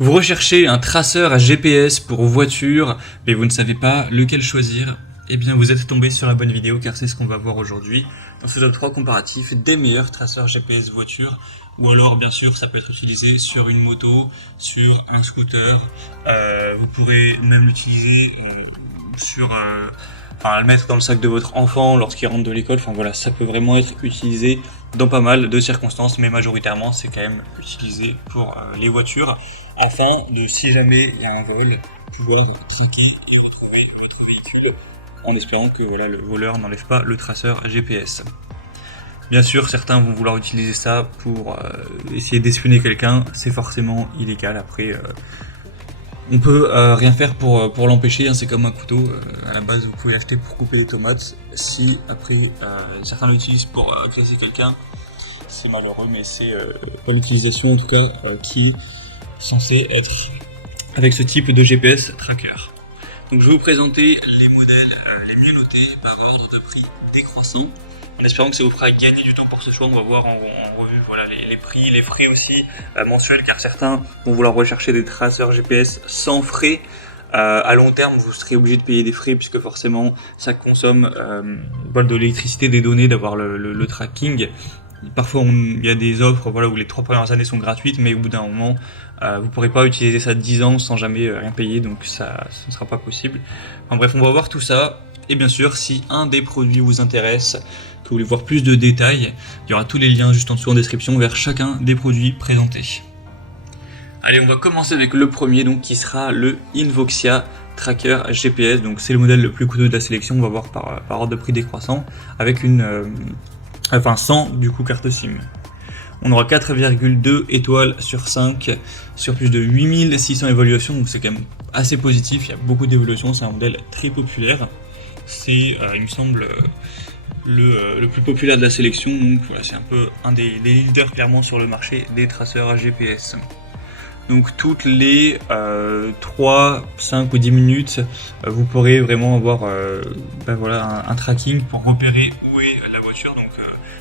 Vous recherchez un traceur à GPS pour voiture, mais vous ne savez pas lequel choisir. Eh bien, vous êtes tombé sur la bonne vidéo car c'est ce qu'on va voir aujourd'hui dans ce top 3 comparatif des meilleurs traceurs GPS voiture. Ou alors, bien sûr, ça peut être utilisé sur une moto, sur un scooter. Vous pourrez même l'utiliser le mettre dans le sac de votre enfant lorsqu'il rentre de l'école. Enfin voilà, ça peut vraiment être utilisé dans pas mal de circonstances, mais majoritairement c'est quand même utilisé pour les voitures, afin de, si jamais il y a un vol, pouvoir traquer et retrouver votre véhicule, en espérant que voilà, le voleur n'enlève pas le traceur GPS. Bien sûr, certains vont vouloir utiliser ça pour essayer d'espionner quelqu'un, c'est forcément illégal. Après, on peut rien faire pour l'empêcher, hein, c'est comme un couteau, à la base vous pouvez l'acheter pour couper des tomates. Si après certains l'utilisent pour agresser quelqu'un, c'est malheureux, mais c'est pas l'utilisation en tout cas qui est censée être avec ce type de GPS tracker. Donc je vais vous présenter les modèles les mieux notés par ordre de prix décroissant, en espérant que ça vous fera gagner du temps pour ce choix. On va voir en revue voilà, les prix, les frais aussi mensuels, car certains vont vouloir rechercher des traceurs GPS sans frais. À long terme, vous serez obligé de payer des frais puisque forcément ça consomme de l'électricité, des données, d'avoir le tracking. Parfois il y a des offres où les 3 premières années sont gratuites, mais au bout d'un moment vous ne pourrez pas utiliser ça 10 ans sans jamais rien payer, donc ça ne sera pas possible. Enfin bref, on va voir tout ça. Et bien sûr, si un des produits vous intéresse, que vous voulez voir plus de détails, il y aura tous les liens juste en dessous en description vers chacun des produits présentés. Allez, on va commencer avec le premier, donc qui sera le Invoxia Tracker GPS. Donc c'est le modèle le plus coûteux de la sélection. On va voir par ordre de prix décroissant, avec sans du coup carte SIM. On aura 4,2 étoiles sur 5 sur plus de 8600 évaluations, donc c'est quand même assez positif. Il y a beaucoup d'évaluations, c'est un modèle très populaire. C'est, il me semble, le plus populaire de la sélection, donc voilà, c'est un peu un des leaders clairement sur le marché des traceurs à GPS. Donc toutes les 3, 5 ou 10 minutes, vous pourrez vraiment avoir un tracking pour repérer où est la voiture. Donc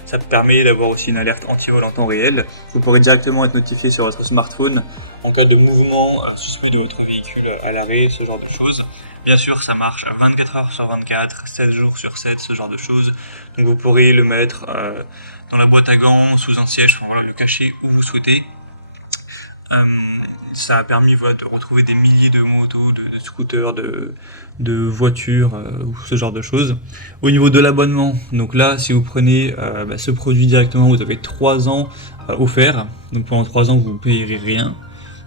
ça permet d'avoir aussi une alerte anti-vol en temps réel. Vous pourrez directement être notifié sur votre smartphone en cas de mouvement suspect de votre véhicule à l'arrêt, ce genre de choses. Bien sûr, ça marche à 24 heures sur 24, 7 jours sur 7, ce genre de choses. Donc vous pourrez le mettre dans la boîte à gants, sous un siège, pour le cacher où vous souhaitez. Ça a permis de retrouver des milliers de motos, de scooters, de voitures, ou ce genre de choses. Au niveau de l'abonnement, donc là, si vous prenez ce produit directement, vous avez 3 ans offerts. Donc pendant 3 ans, vous ne payerez rien.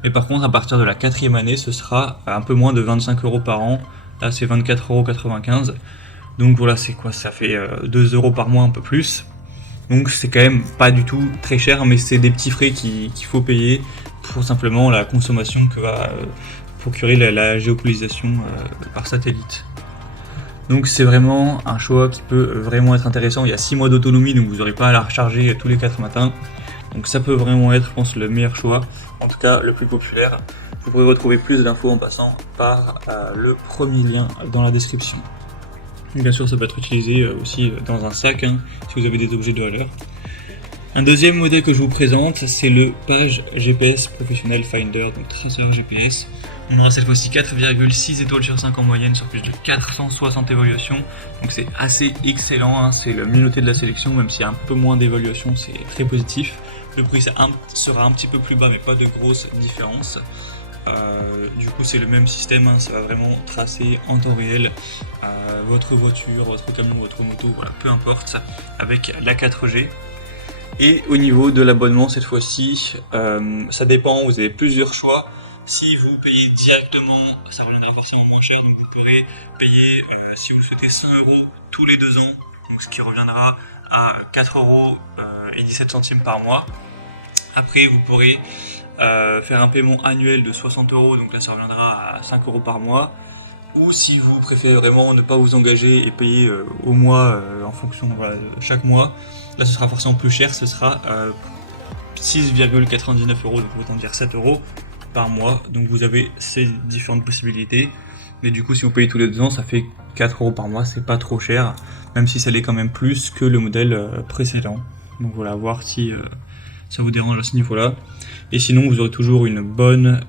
Mais par contre, à partir de la 4e année, ce sera un peu moins de 25 € par an. Là, c'est 24,95 €. Donc voilà, c'est quoi? Ça fait 2 € par mois, un peu plus. Donc c'est quand même pas du tout très cher, mais c'est des petits frais qu'il faut payer pour simplement la consommation que va procurer la géolocalisation par satellite. Donc c'est vraiment un choix qui peut vraiment être intéressant. Il y a 6 mois d'autonomie, donc vous n'aurez pas à la recharger tous les 4 matins. Donc ça peut vraiment être, je pense, le meilleur choix, en tout cas le plus populaire. Vous pourrez retrouver plus d'infos en passant par le premier lien dans la description. Bien sûr, ça peut être utilisé aussi dans un sac, si vous avez des objets de valeur. Un deuxième modèle que je vous présente, c'est le Page GPS Professional Finder, donc traceur GPS. On aura cette fois-ci 4,6 étoiles sur 5 en moyenne sur plus de 460 évaluations. Donc c'est assez excellent, c'est le mieux noté de la sélection, même s'il y a un peu moins d'évaluations, c'est très positif. Le prix sera un petit peu plus bas, mais pas de grosse différence. Du coup c'est le même système, ça va vraiment tracer en temps réel votre voiture, votre camion, votre moto, voilà, peu importe, avec la 4G. Et au niveau de l'abonnement, cette fois-ci, ça dépend, vous avez plusieurs choix. Si vous payez directement, ça reviendra forcément moins cher, donc vous pourrez payer, si vous le souhaitez, 100 € tous les 2 ans, donc ce qui reviendra à 4,17 € par mois. Après, vous pourrez faire un paiement annuel de 60 €, donc là ça reviendra à 5 € par mois. Ou si vous préférez vraiment ne pas vous engager et payer au mois en fonction de chaque mois, là ce sera forcément plus cher, ce sera 6,99 €, donc autant dire 7 € par mois. Donc vous avez ces différentes possibilités. Mais du coup si vous payez tous les 2 ans, ça fait 4 € par mois, c'est pas trop cher, même si ça l'est quand même plus que le modèle précédent. Donc voir si ça vous dérange à ce niveau-là. Et sinon, vous aurez toujours une bonne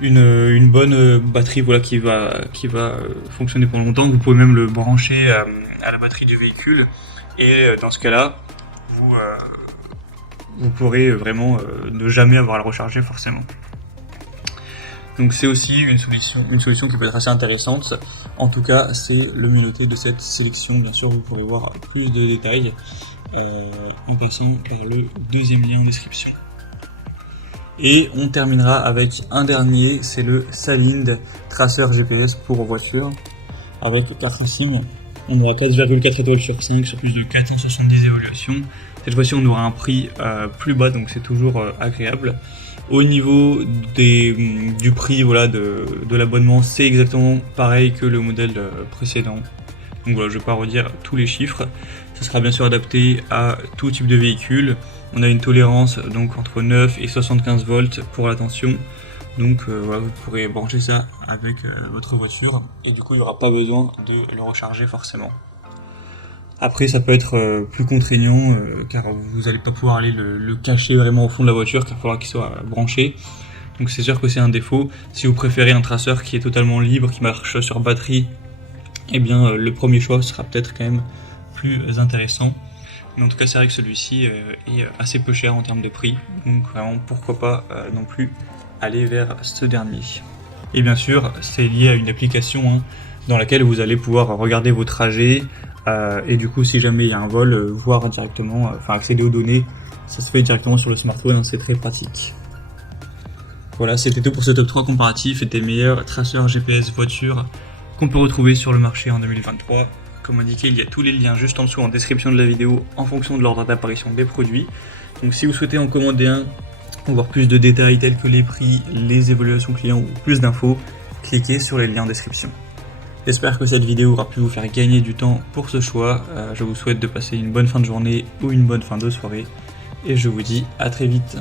une bonne batterie voilà, qui va fonctionner pendant longtemps. Vous pouvez même le brancher à la batterie du véhicule et dans ce cas-là, vous pourrez vraiment ne jamais avoir à le recharger forcément. Donc c'est aussi une solution qui peut être assez intéressante. En tout cas, c'est le mieux noté de cette sélection. Bien sûr, vous pourrez voir plus de détails en passant par le deuxième lien en description. Et on terminera avec un dernier, c'est le Salind Tracer GPS pour voiture avec 4 insignes. On aura 4,4 étoiles sur 5 sur plus de 470 évaluations. Cette fois-ci, on aura un prix plus bas, donc c'est toujours agréable. Au niveau du prix voilà, de l'abonnement, c'est exactement pareil que le modèle précédent. Donc voilà, je ne vais pas redire tous les chiffres. Ce sera bien sûr adapté à tout type de véhicule. On a une tolérance donc entre 9 et 75 volts pour la tension. Donc voilà, vous pourrez brancher ça avec votre voiture et du coup il n'y aura pas besoin de le recharger forcément. Après ça peut être plus contraignant car vous n'allez pas pouvoir aller le cacher vraiment au fond de la voiture car il faudra qu'il soit branché. Donc c'est sûr que c'est un défaut. Si vous préférez un traceur qui est totalement libre, qui marche sur batterie, eh bien le premier choix sera peut-être quand même plus intéressant. Mais en tout cas c'est vrai que celui-ci est assez peu cher en termes de prix. Donc vraiment pourquoi pas non plus aller vers ce dernier. Et bien sûr c'est lié à une application dans laquelle vous allez pouvoir regarder vos trajets et du coup si jamais il y a un vol, voir directement, accéder aux données, ça se fait directement sur le smartphone, c'est très pratique. Voilà, c'était tout pour ce top 3 comparatif des meilleurs traceurs GPS voitures qu'on peut retrouver sur le marché en 2023. Comme indiqué, il y a tous les liens juste en dessous en description de la vidéo en fonction de l'ordre d'apparition des produits. Donc si vous souhaitez en commander un, ou voir plus de détails tels que les prix, les évaluations clients ou plus d'infos, cliquez sur les liens en description. J'espère que cette vidéo aura pu vous faire gagner du temps pour ce choix. Je vous souhaite de passer une bonne fin de journée ou une bonne fin de soirée. Et je vous dis à très vite.